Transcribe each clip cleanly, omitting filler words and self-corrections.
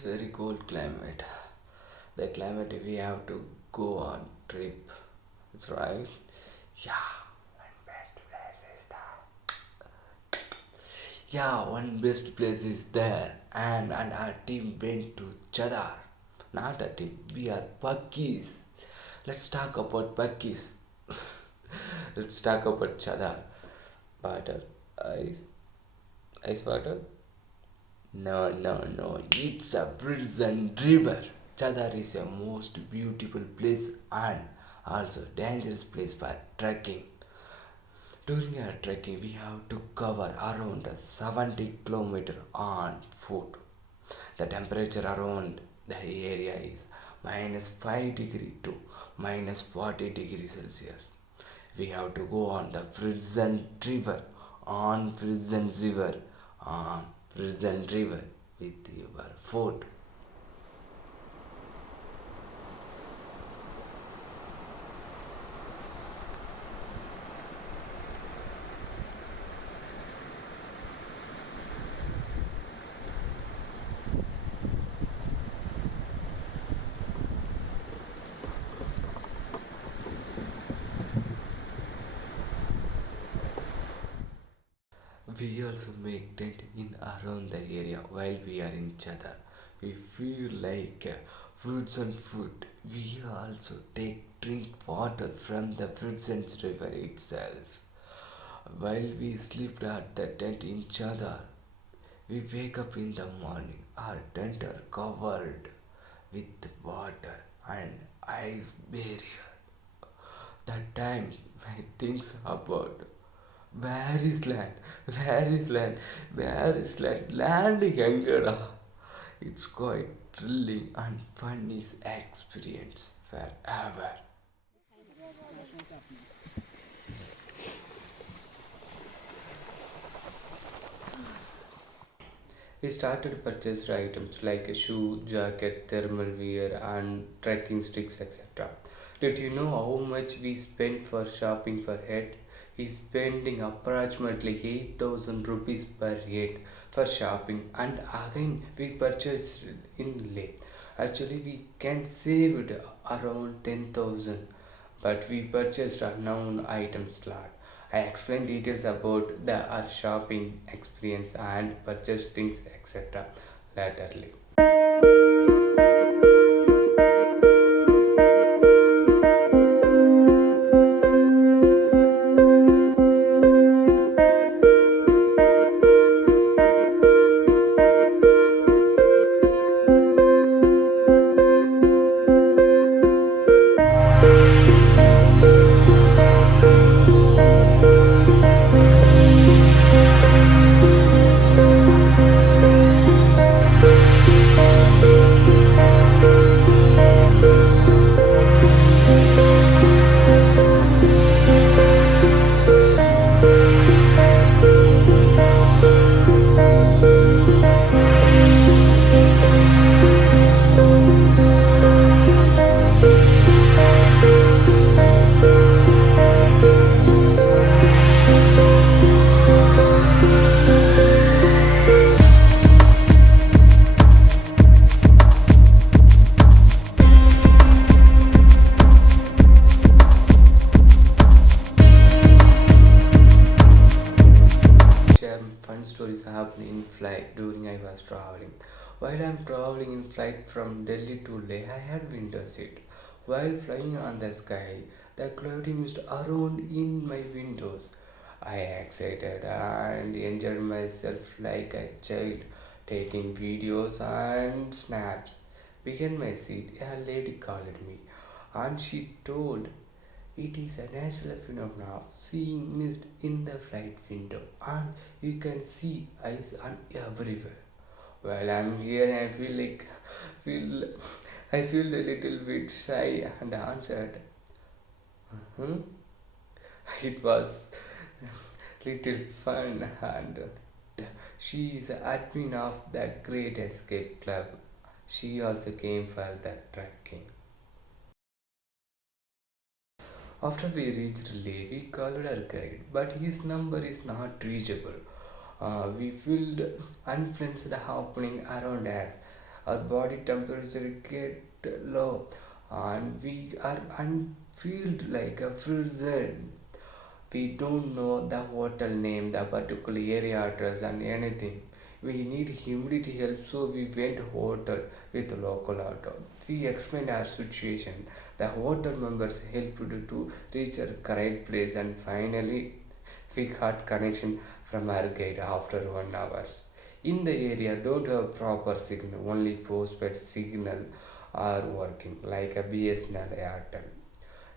very cold climate. The climate we have to go on trip. That's right. Yeah, one best place is there. Yeah, one best place is there. And our team went to Chadar. Not a team. We are Pakis. Let's talk about Pakis. Let's talk about Chadar. Water, ice, ice water. No, no, no. It's a prison river. Chadar is a most beautiful place and also dangerous place for trekking. During our trekking, we have to cover around 70 kilometers on foot. The temperature around the area is -5 degree to -40 degrees Celsius. We have to go on the Prison River, on Prison River, on Prison River with your foot. We also make tent in around the area while we are in Chadar. We feel like fruits and food. We also take drink water from the fruits and river itself. While we sleep at the tent in Chadar, we wake up in the morning. Our tent are covered with water and ice barrier. That time I thinks about where is land? Where is land? Where is land? Land Yangada. It's quite thrilling and fun is experience forever. We started to purchase items like a shoe, jacket, thermal wear, and trekking sticks, etc. Did you know how much we spent for shopping per head? We spending approximately 8,000 rupees per head for shopping, and again we purchased in Leh. Actually, we can save it around 10,000, but we purchased unknown items lot. I explain details about our shopping experience and purchase things etc. laterally. Share fun stories happened in flight during I was traveling. While I'm traveling in flight from Delhi to Leh, I had window seat. While flying on the sky, the cloudy mist around in my windows. I excited and enjoyed myself like a child, taking videos and snaps. Behind my seat, a lady called me, and she told it is a natural phenomenon of seeing mist in the flight window, and you can see ice on everywhere. While I'm here, feel I feel a little bit shy and answered, "Hmm." It was little fun, and she is admin of the Great Escape Club. She also came for the trekking. After we reached Leh, we called our guide, but his number is not reachable. We felt unfriends happening around us. our body temperature get low, and we are and feel like a frozen. We don't know the hotel name, the particular area address, and anything. We need humidity help, so we went hotel with local auto. We explained our situation. The hotel members helped to reach our correct place, and finally we got connection from our guide after 1 hour. In the area, don't have proper signal. Only postpaid signal are working, like a BSNL Airtel.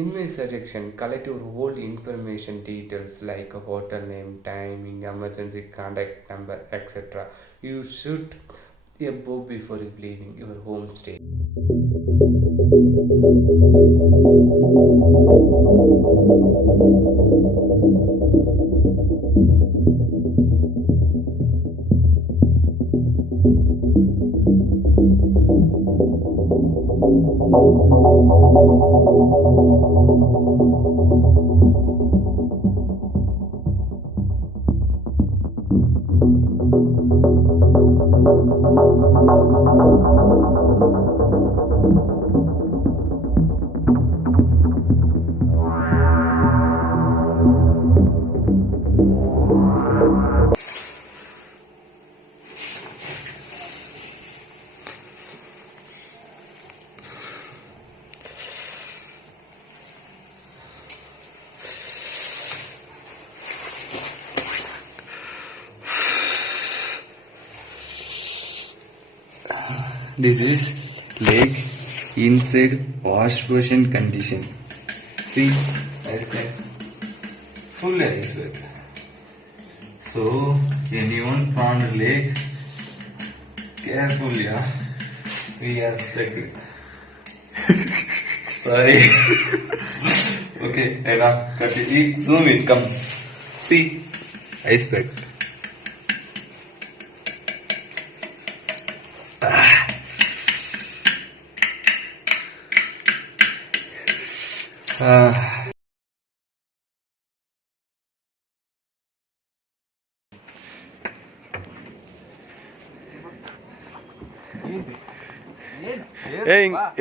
In my suggestion, collect your whole information details like a hotel name, timing, emergency contact number, etc. You should book before leaving your home state. This is leg inside wash version condition. See, ice pack, full ice pack. So anyone found leg, careful, yeah. We are stuck. Sorry. Okay, enough. Cut it. Zoom in. Come. See, ice pack.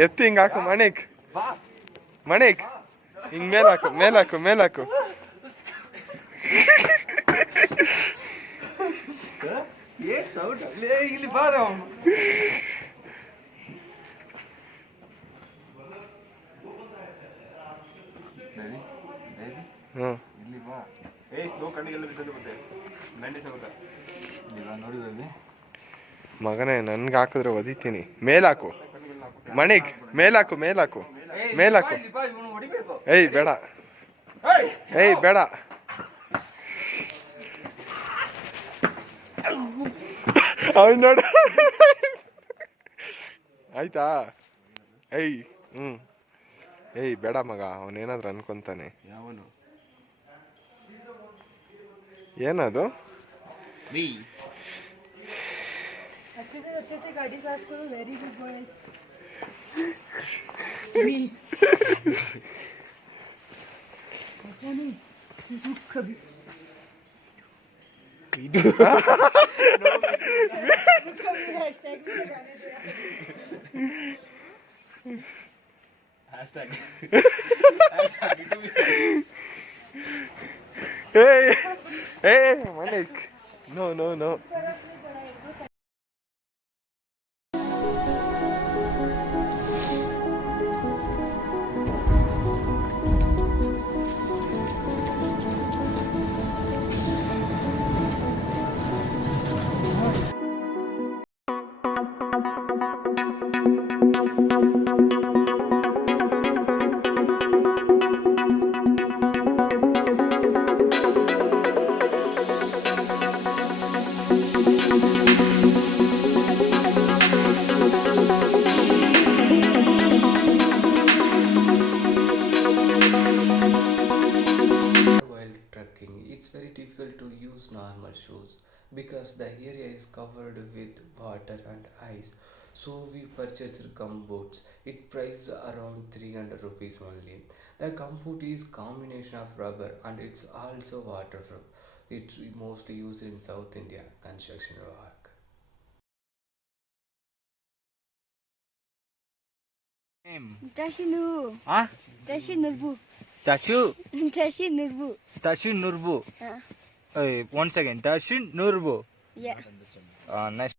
ಎತ್ತಿ ಹಿಂಗ್ ಹಾಕು ಮಣಿಕ್ ಮಣಿಕ್ ಹಿಂಗ್ ಮೇಲಾಕು ಮೇಲಾಕು ಮೇಲಾಕು ಇಲ್ಲಿ ಬಾರ ಇಲ್ಲಿ ಬಾ slow ಕಣ್ಣಿಗೆಲ್ಲ ಬಿದ್ದದ್ದು ಮತ್ತೆ ಮೆಂಡಿಸ ಗೊತ್ತಾ ನೋಡಿ ಮಗನೇ ನನ್ಗೆ ಹಾಕಿದ್ರೆ ಒದಿತೀನಿ ಮೇಲಾಕು ಮಣಿಕ್ ಮೇಲಾಕು ಮೇಲಾಕು ಮೇಲಾಕು ಏಯ್ ಬೇಡ ಏಯ್ ಬೇಡ ಅವನ್ ನೋಡ ಆಯ್ತಾ ಏಯ್ ಏಯ್ ಬೇಡ ಮಗ ಅವನೇನಾದ್ರು ಅನ್ಕೊಂತಾನೆ ಯಾವನು ಏನದು अच्छे से गाड़ी साफ करो वेरी गुड बॉय ऐसा नहीं तू कभी हैशटैग भी लगाने दे Hashtag. Hey, Manik. No. It's very difficult to use normal shoes because the area is covered with water and ice. So we purchased gum boots. It priced around 300 rupees only. The gum boot is combination of rubber and it's also waterproof. It's mostly used in South India construction work. Tashinu. Huh? Tashinurbu. Tashu. Tashinurbu. Tashu Nurbu. Yeah. Hey, 1 second. Tashu Nurbu. Yeah. Nice.